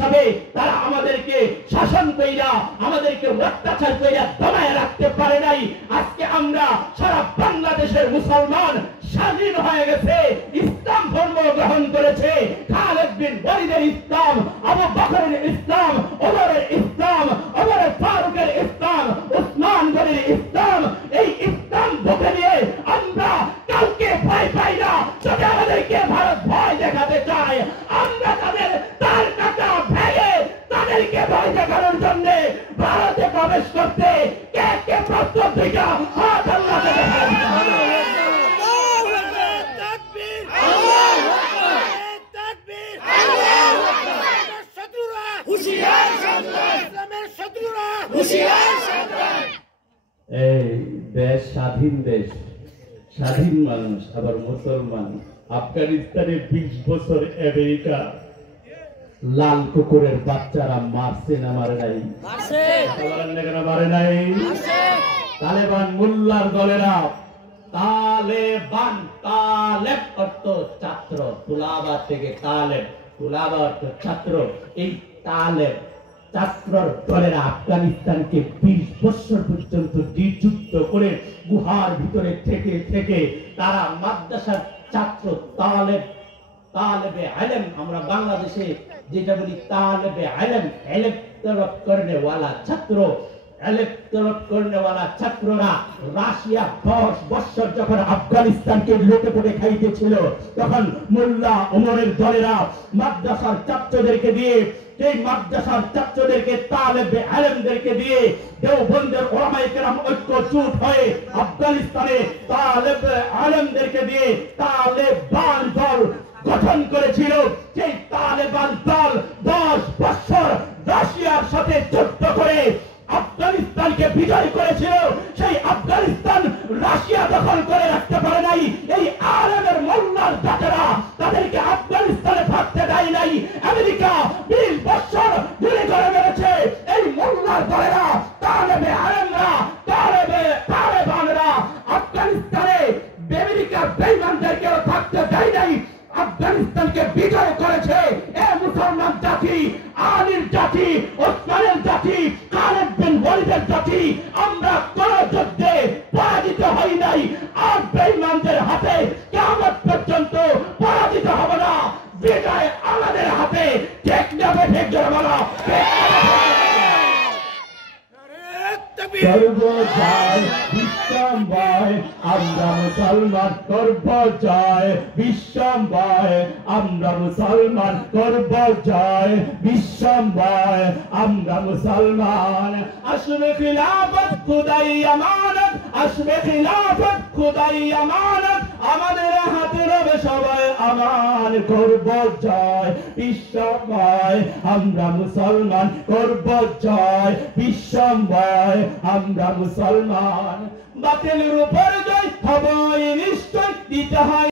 হিসাবে তারা আমাদেরকে শাসন কইরা আমাদেরকে অত্যাচার কইরা দমায় রাখতে পারে নাই। আজকে আমরা সারা বাংলাদেশের মুসলমান স্বাধীন হয়ে গেছে, ইসলাম ধর্ম গ্রহণ করেছে। খালেদ বিন ওয়ালিদের ইসলাম, আবু বকরের ইসলাম, ওমরের ইসলাম, ওমর ফারুকের ইসলাম, উসমান গনির ইসলাম, এই ইসলাম বুকে নিয়ে আমরা কাউকে ভয় পাই না। যদি আমাদেরকে ভারত ভয় দেখাতে চায়, আমরা তাদের তার কাটা ভেঙে তাদেরকে ভয় দেখানোর জন্য ভারতে প্রবেশ করতে কে কে প্রস্তুত? দুইটা হাত আল্লাহকে দেখান। এই দেশ স্বাধীন দেশ, স্বাধীন মানুষ, আবার মুসলমান। আফগানিস্তানে 20 বছর আমেরিকা লাল কুকুরের বাচ্চারা মারছে না মারে নাই? মারে নাই? তালেবান মোল্লার দলেরা, তালেবান, তালেব অর্থ ছাত্র, তুলাবাদ থেকে তালেব, তুলাবাদ অর্থ ছাত্র, এই তালেব ছাত্রর দলেরা আফগানিস্তানকে 20 বছর পর্যন্ত নিযুক্ত করে গুহার ভিতরে থেকে থেকে তারা মাদ্রাসার ছাত্র, তালেবে ইলম, আমরা বাংলাদেশে যেটা বলি তালেবে ইলম, ইলম তলব করনে ওয়ালা ছাত্র, ইলম তলব করনে ওয়ালা ছাত্ররা রাশিয়া 10 বছর যখন আফগানিস্তানকে লুটে পুটে খাইতেছিল, তখন মোল্লা ওমরের দলেরা মাদ্রাসার ছাত্রদেরকে দিয়ে, এই মাদ্রাসার ছাত্রদেরকে, তালেবে ইলমদেরকে দিয়ে দেওবন্দের উলামায়ে কেরাম ঐক্যজোট হয়ে আফগানিস্তানে তালেবে ইলমদেরকে দিয়ে তালেবান দল গঠন করেছিল। সেই তালেবান দল 10 বছর রাশিয়ার সাথে যুদ্ধ করে আফগানিস্তানকে বিজয় করেছিল। সেই আফগানিস্তান রাশিয়া দখল করে রাখতে পারে নাই। এই আলেমের মোল্লার জাতেরা তাদেরকে আফগানিস্তানে থাকতে দেয় নাই। আমেরিকা 20 বছর গুলি করে মেরেছে। এই মোল্লার দলেরা, তালেবে ইলমরা, তালেবানরা আফগানিস্তানে আমেরিকার বেঈমানদেরকেও থাকতে দেয় নাই, আফগানিস্তানকে বিজয় করেছে। এ মুসলমান জাতি, আলীর জাতি, ওসমানের জাতি, খালেদ বিন ওয়ালিদের জাতি, আমরা কোন যুদ্ধে পরাজিত হই নাই, আর বেঈমানদের হাতে কিয়ামত পর্যন্ত পরাজিত হব না। বিজয় আমাদের হাতে। ঠিক না ঠিক জোরে বলো। করব জয় বিশ্বময় আমরা মুসলমান, করব জয় বিশ্বময় আমরা মুসলমান, করব জয় বিশ্বময় আমরা মুসলমান। আসবে খিলাফত খুদাই আমানত, আসবে খিলাফত খুদাই আমানত, আমাদের হাতে রবে সবাই আমান। করব জয় বিশ্বময় আমরা মুসলমান, করব জয় বিশ্বময় আমরা মুসলমান। বাতিলের উপর জয় হবই নিশ্চয়, দিতে হয়